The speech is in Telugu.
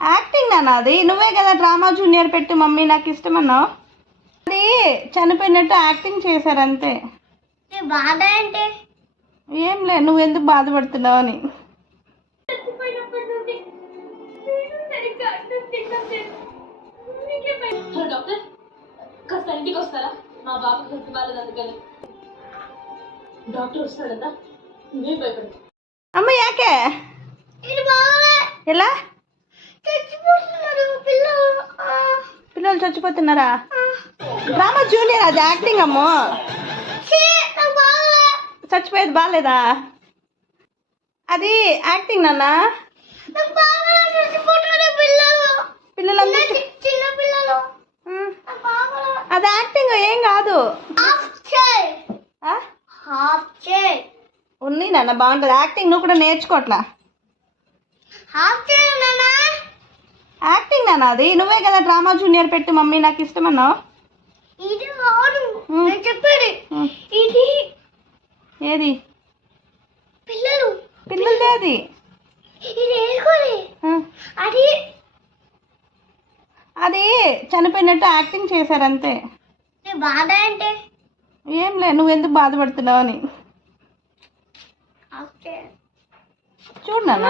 యాక్టింగ్ నాన్న అది. నువ్వే కదా డ్రామా జూనియర్ పెట్టి మమ్మీ నాకు ఇష్టం అన్నావు. అది చనిపోయినట్టు యాక్టింగ్ చేశారు అంతే. బాధ అంటే ఏం లే, నువ్వు ఎందుకు బాధపడుతున్నావు అని. డాక్టర్ కాస్త ఇంటికి వస్తారా? మా బాబు హెల్త్ బాగాలేదు అందుకని. డాక్టర్ వస్తాడంట, నువ్వే భయపడు. అమ్మ యాకే ఎలా పిల్లలు చచ్చిపోతున్నారా? డ్రామా జూనియర్ అది యాక్టింగ్ అమ్మో. చచ్చిపోయేది బాగాలేదా? అది యాక్టింగ్ నాన్న. పిల్లలందరూ అది యాక్టింగ్ ఏం కాదు. ఉంది నాన్న బాగుంటుంది యాక్టింగ్. నువ్వు కూడా నేర్చుకోవట్లా. యాక్టింగ్ నాన్న అది. నువ్వే కదా డ్రామా జూనియర్ పెట్టి మమ్మీ నాకు ఇష్టం అన్నావు. ఏది పిల్లలదే అది. అది చనిపోయినట్టు యాక్టింగ్ చేశారు అంతే. బాధ అంటే ఏం లే, నువ్వు ఎందుకు బాధపడుతున్నావు అని. చూడు నాన్న.